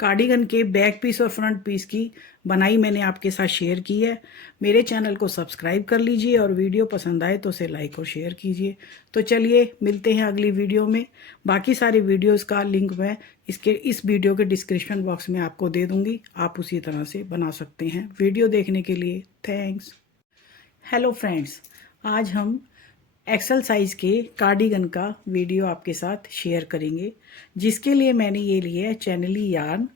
Cardigan के back piece और front piece की बनाई मैंने आपके साथ शेयर की है। मेरे चैनल को सब्सक्राइब कर लीजिए और वीडियो पसंद आए तो उसे लाइक और शेयर कीजिए। तो चलिए मिलते हैं अगली वीडियो में। बाकी सारे वीडियोस का लिंक मैं इस वीडियो के डिस्क्रिप्शन बॉक्स में आपको दे दूंगी। आप उसी तरह से बना सकते हैं। वीडियो देखने के लिए थैंक्स। हेलो फ्रेंड्स, आज हम एक्सल साइज़ के कार्डिगन का वीडियो आपके साथ शेयर करेंगे, जिसके लिए मैंने ये लिया है चैनली यार्न।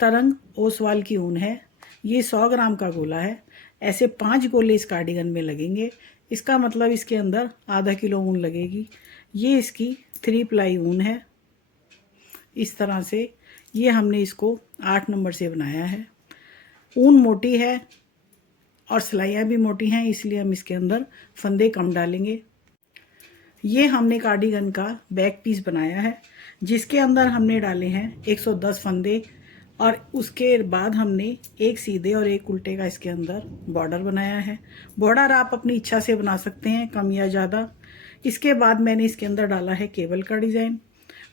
तरंग ओसवाल की ऊन है। ये 100 ग्राम का गोला है। ऐसे 5 गोले इस कार्डिगन में लगेंगे। इसका मतलब इसके अंदर आधा किलो ऊन लगेगी। ये इसकी 3 प्लाई ऊन है। इस तरह से ये हमने इसको 8 नंबर से बनाया है। ऊन मोटी है और सिलाइयाँ भी मोटी हैं, इसलिए हम इसके अंदर फंदे कम डालेंगे। ये हमने कार्डिगन का बैक पीस बनाया है, जिसके अंदर हमने डाले हैं 110 फंदे और उसके बाद हमने एक सीधे और एक उल्टे का इसके अंदर बॉर्डर बनाया है। बॉर्डर आप अपनी इच्छा से बना सकते हैं, कम या ज़्यादा। इसके बाद मैंने इसके अंदर डाला है केबल का डिज़ाइन।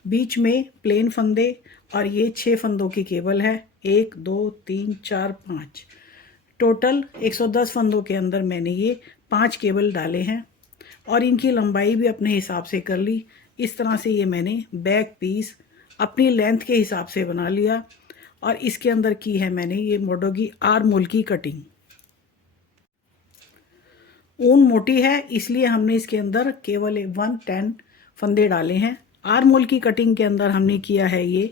बीच में प्लेन फंदे और ये 6 फंदों की केबल है। 1 2 3 4 5 टोटल 110 फंदों के अंदर मैंने ये 5 केबल डाले हैं और इनकी लंबाई भी अपने हिसाब से कर ली। इस तरह से ये मैंने बैक पीस अपनी लेंथ के हिसाब से बना लिया और इसके अंदर की है मैंने ये मोडो की आर्म होल की कटिंग। ऊन मोटी है, इसलिए हमने इसके अंदर केवल 110 फंदे डाले हैं। आर्म होल की कटिंग के अंदर हमने किया है ये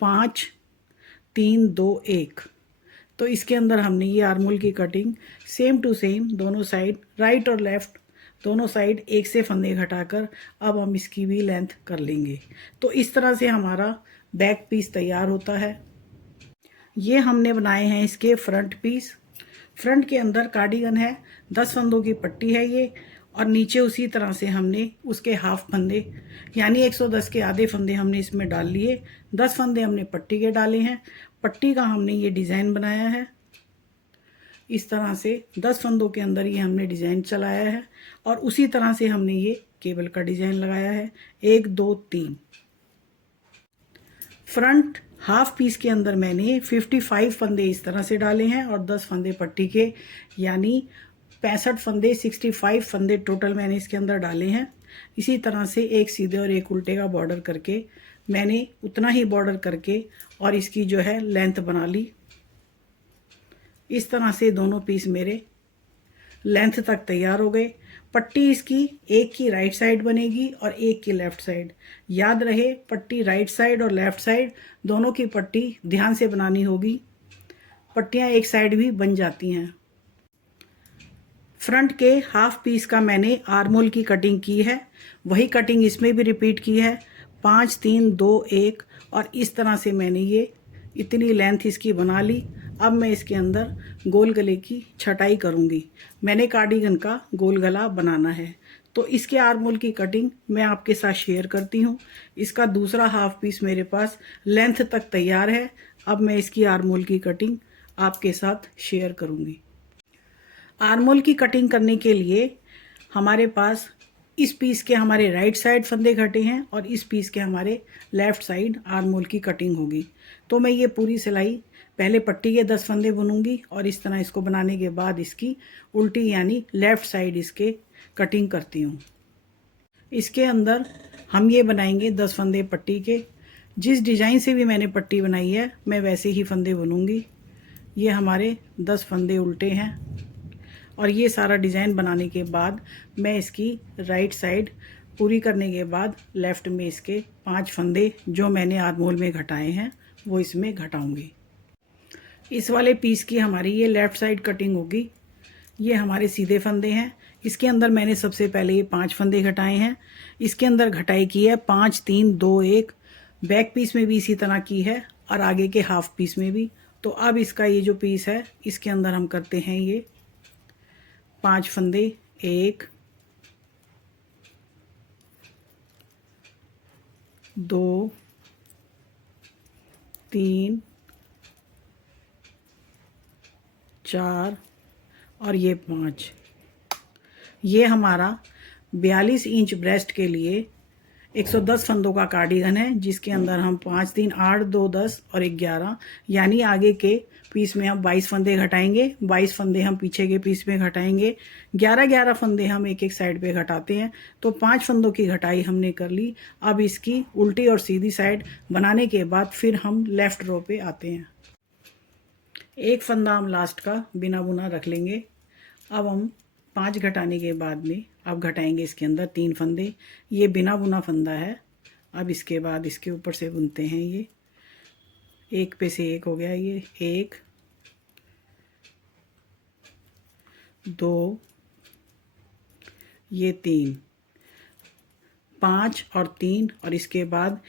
5 3 2 1। तो इसके अंदर हमने ये आर्म होल की कटिंग सेम टू सेम दोनों साइड, राइट और लेफ्ट दोनों साइड एक से फंदे घटाकर अब हम इसकी भी लेंथ कर लेंगे। तो इस तरह से हमारा बैक पीस तैयार होता है। ये हमने बनाए हैं इसके फ्रंट पीस। फ्रंट के अंदर कार्डिगन है, 10 फंदों की पट्टी है ये, और नीचे उसी तरह से हमने उसके हाफ फंदे यानी 110 के आधे फंदे हमने इसमें डाल लिए। 10 फंदे हमने पट्टी के डाले हैं। पट्टी का हमने ये डिज़ाइन बनाया है। इस तरह से 10 फंदों के अंदर ये हमने डिज़ाइन चलाया है और उसी तरह से हमने ये केबल का डिज़ाइन लगाया है। 1 2 3। फ्रंट हाफ पीस के अंदर मैंने 55 फंदे इस तरह से डाले हैं और 10 फंदे पट्टी के, यानी 65 फंदे, 65 फंदे टोटल मैंने इसके अंदर डाले हैं। इसी तरह से एक सीधे और एक उल्टे का बॉर्डर करके मैंने उतना ही बॉर्डर करके और इसकी जो है लेंथ बना ली। इस तरह से दोनों पीस मेरे लेंथ तक तैयार हो गए। पट्टी इसकी एक की राइट साइड बनेगी और एक की लेफ्ट साइड। याद रहे, पट्टी राइट साइड और लेफ्ट साइड दोनों की पट्टी ध्यान से बनानी होगी। पट्टियां एक साइड भी बन जाती हैं। फ्रंट के हाफ पीस का मैंने आर्म होल की कटिंग की है, वही कटिंग इसमें भी रिपीट की है। 5 3 2 1 और इस तरह से मैंने ये इतनी लेंथ इसकी बना ली। अब मैं इसके अंदर गोल गले की छटाई करूंगी। मैंने कार्डिगन का गोल गला बनाना है, तो इसके आर्म होल की कटिंग मैं आपके साथ शेयर करती हूँ। इसका दूसरा हाफ पीस मेरे पास लेंथ तक तैयार है। अब मैं इसकी आर्म होल की कटिंग आपके साथ शेयर करूंगी। आर्म होल की कटिंग करने के लिए हमारे पास इस पीस के हमारे राइट साइड फंदे घटे हैं और इस पीस के हमारे लेफ्ट साइड आर्म होल की कटिंग होगी। तो मैं ये पूरी सिलाई पहले पट्टी के 10 फंदे बुनूंगी और इस तरह इसको बनाने के बाद इसकी उल्टी यानी लेफ्ट साइड इसके कटिंग करती हूँ। इसके अंदर हम ये बनाएंगे 10 फंदे पट्टी के। जिस डिज़ाइन से भी मैंने पट्टी बनाई है मैं वैसे ही फंदे बुनूंगी। ये हमारे 10 फंदे उल्टे हैं और ये सारा डिज़ाइन बनाने के बाद मैं इसकी राइट साइड पूरी करने के बाद लेफ़्ट में इसके 5 फंदे जो मैंने आर्म होल में घटाए हैं वो इसमें घटाऊंगी। इस वाले पीस की हमारी ये लेफ़्ट साइड कटिंग होगी। ये हमारे सीधे फंदे हैं। इसके अंदर मैंने सबसे पहले ये 5 फंदे घटाए हैं। इसके अंदर घटाई की है 5 3 2 1। बैक पीस में भी इसी तरह की है और आगे के हाफ पीस में भी। तो अब इसका ये जो पीस है इसके अंदर हम करते हैं ये 5 फंदे। 1 2 3 4 और ये 5। ये हमारा 42 इंच ब्रेस्ट के लिए 110 फंदों का कार्डिगन है, जिसके अंदर हम 5 3 8 2 10 और 11 यानी आगे के पीस में हम 22 फंदे घटाएंगे, 22 फंदे हम पीछे के पीस में घटाएंगे, 11 फंदे हम एक एक साइड पे घटाते हैं। तो 5 फंदों की घटाई हमने कर ली। अब इसकी उल्टी और सीधी साइड बनाने के बाद फिर हम लेफ्ट रो पे आते हैं। एक फंदा हम लास्ट का बिना बुना रख लेंगे। अब हम 5 घटाने के बाद में अब घटाएंगे इसके अंदर 3 फंदे। ये बिना बुना फंदा है। अब इसके बाद इसके ऊपर से बुनते हैं। ये एक पे से एक हो गया, ये 1 2 ये 3 5 और 3 और इसके बाद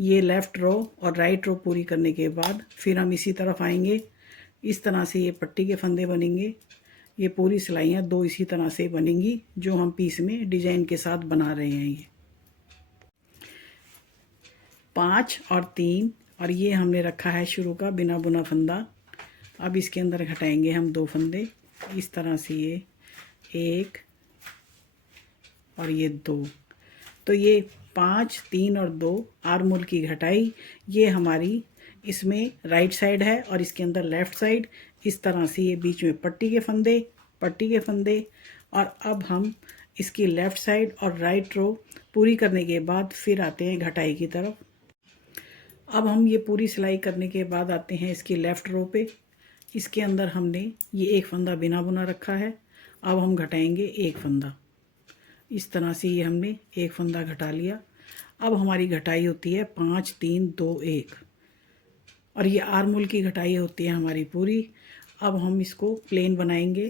ये लेफ़्ट रो और राइट रो पूरी करने के बाद फिर हम इसी तरफ आएंगे। इस तरह से ये पट्टी के फंदे बनेंगे। ये पूरी सिलाइयाँ 2 इसी तरह से बनेंगी जो हम पीस में डिजाइन के साथ बना रहे हैं। ये 5 और 3 और ये हमने रखा है शुरू का बिना बुना फंदा। अब इसके अंदर घटाएंगे हम 2 फंदे। इस तरह से ये 1 और ये 2। तो ये 5 3 और 2 आर्मोल की घटाई ये हमारी इसमें राइट साइड है और इसके अंदर लेफ़्ट साइड। इस तरह से ये बीच में पट्टी के फंदे और अब हम इसकी लेफ़्ट साइड और राइट रो पूरी करने के बाद फिर आते हैं घटाई की तरफ। अब हम ये पूरी सिलाई करने के बाद आते हैं इसकी लेफ़्ट रो पे। इसके अंदर हमने ये एक फंदा बिना बुना रखा है। अब हम घटाएंगे एक फंदा। इस तरह से ये हमने एक फंदा घटा लिया। अब हमारी घटाई होती है 5 3 2 1 और ये आर्मोल की घटाई होती है हमारी पूरी। अब हम इसको प्लेन बनाएंगे,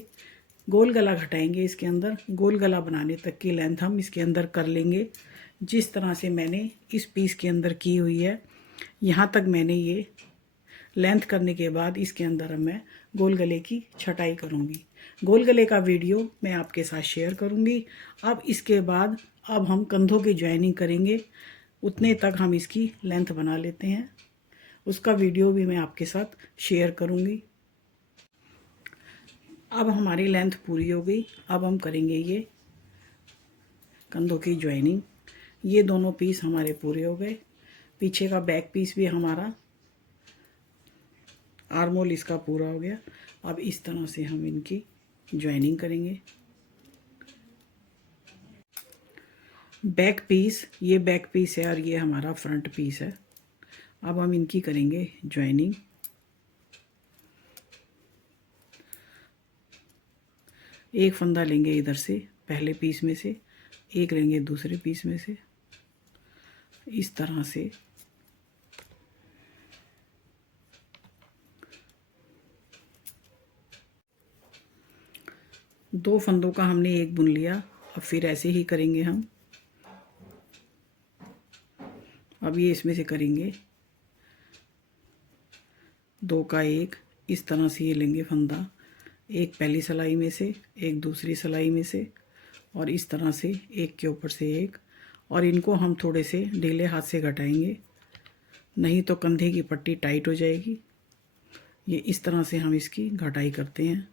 गोल गला घटाएंगे। इसके अंदर गोल गला बनाने तक की लेंथ हम इसके अंदर कर लेंगे, जिस तरह से मैंने इस पीस के अंदर की हुई है। यहाँ तक मैंने ये लेंथ करने के बाद इसके अंदर मैं गोल गले की छटाई करूँगी। गोल गले का वीडियो मैं आपके साथ शेयर करूँगी। अब इसके बाद अब हम कंधों की ज्वाइनिंग करेंगे। उतने तक हम इसकी लेंथ बना लेते हैं, उसका वीडियो भी मैं आपके साथ शेयर करूँगी। अब हमारी लेंथ पूरी हो गई। अब हम करेंगे ये कंधों की ज्वाइनिंग। ये दोनों पीस हमारे पूरे हो गए। पीछे का बैक पीस भी हमारा आर्मोल इसका पूरा हो गया। अब इस तरह से हम इनकी ज्वाइनिंग करेंगे। बैक पीस, ये बैक पीस है और ये हमारा फ्रंट पीस है। अब हम इनकी करेंगे ज्वाइनिंग। एक फंदा लेंगे इधर से पहले पीस में से, एक लेंगे दूसरे पीस में से। इस तरह से दो फंदों का हमने एक बुन लिया। अब फिर ऐसे ही करेंगे हम। अब ये इसमें से करेंगे 2 का 1। इस तरह से ये लेंगे फंदा, एक पहली सिलाई में से, एक दूसरी सिलाई में से और इस तरह से एक के ऊपर से एक। और इनको हम थोड़े से ढीले हाथ से घटाएंगे, नहीं तो कंधे की पट्टी टाइट हो जाएगी। ये इस तरह से हम इसकी घटाई करते हैं।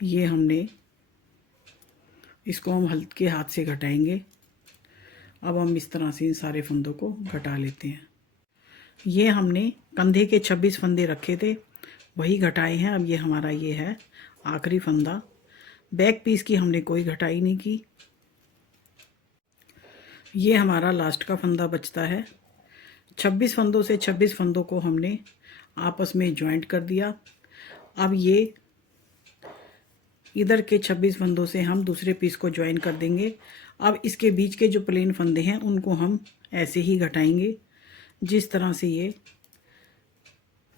ये हमने इसको हम हल्के हाथ से घटाएंगे। अब हम इस तरह से इन सारे फंदों को घटा लेते हैं। ये हमने कंधे के 26 फंदे रखे थे, वही घटाए हैं। अब ये हमारा ये है आखिरी फंदा। बैक पीस की हमने कोई घटाई नहीं की। ये हमारा लास्ट का फंदा बचता है। 26 फंदों से 26 फंदों को हमने आपस में जॉइंट कर दिया। अब ये इधर के 26 फंदों से हम दूसरे पीस को ज्वाइन कर देंगे। अब इसके बीच के जो प्लेन फंदे हैं उनको हम ऐसे ही घटाएंगे, जिस तरह से ये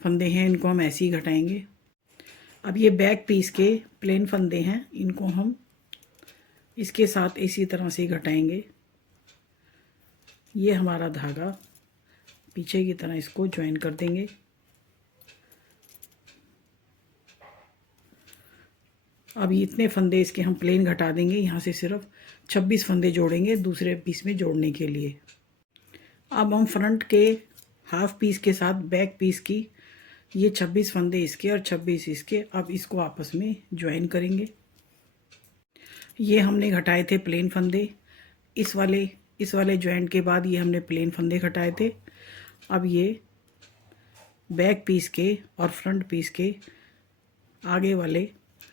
फंदे हैं इनको हम ऐसे ही घटाएंगे। अब ये बैक पीस के प्लेन फंदे हैं, इनको हम इसके साथ इसी तरह से घटाएंगे। ये हमारा धागा पीछे की तरह इसको ज्वाइन कर देंगे। अब इतने फंदे इसके हम प्लेन घटा देंगे। यहाँ से सिर्फ 26 फंदे जोड़ेंगे दूसरे पीस में जोड़ने के लिए। अब हम फ्रंट के हाफ पीस के साथ बैक पीस की ये 26 फंदे इसके और 26 इसके। अब इसको आपस में ज्वाइन करेंगे। ये हमने घटाए थे प्लेन फंदे, इस वाले ज्वाइंट के बाद ये हमने प्लेन फंदे घटाए थे। अब ये बैक पीस के और फ्रंट पीस के आगे वाले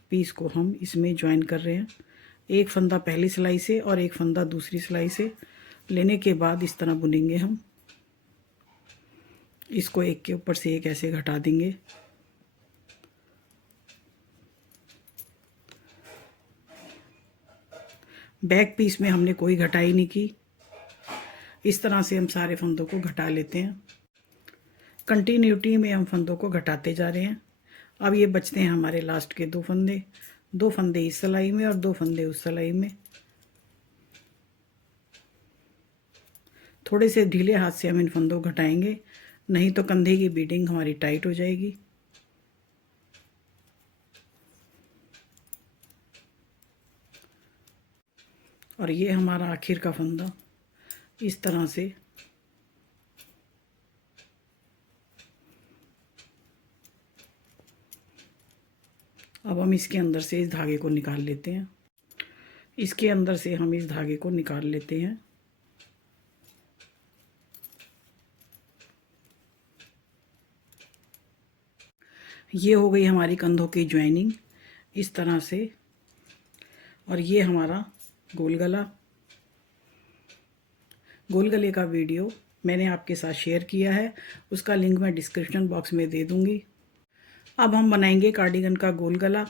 पीस को हम इसमें ज्वाइन कर रहे हैं। एक फंदा पहली सिलाई से और एक फंदा दूसरी सिलाई से लेने के बाद इस तरह बुनेंगे हम। इसको एक के ऊपर से एक ऐसे घटा देंगे। बैक पीस में हमने कोई घटाई नहीं की। इस तरह से हम सारे फंदों को घटा लेते हैं। कंटिन्यूटी में हम फंदों को घटाते जा रहे हैं। अब ये बचते हैं हमारे लास्ट के 2 फंदे, 2 फंदे इस सिलाई में और 2 फंदे उस सिलाई में। थोड़े से ढीले हाथ से हम इन फंदों को घटाएंगे, नहीं तो कंधे की बीडिंग हमारी टाइट हो जाएगी। और ये हमारा आखिर का फंदा इस तरह से अब हम इसके अंदर से इस धागे को निकाल लेते हैं। इसके अंदर से हम इस धागे को निकाल लेते हैं। ये हो गई हमारी कंधों की ज्वाइनिंग इस तरह से। और ये हमारा गोल गला। गोल गले का वीडियो मैंने आपके साथ शेयर किया है, उसका लिंक मैं डिस्क्रिप्शन बॉक्स में दे दूंगी। अब हम बनाएंगे कार्डिगन का गोल गला।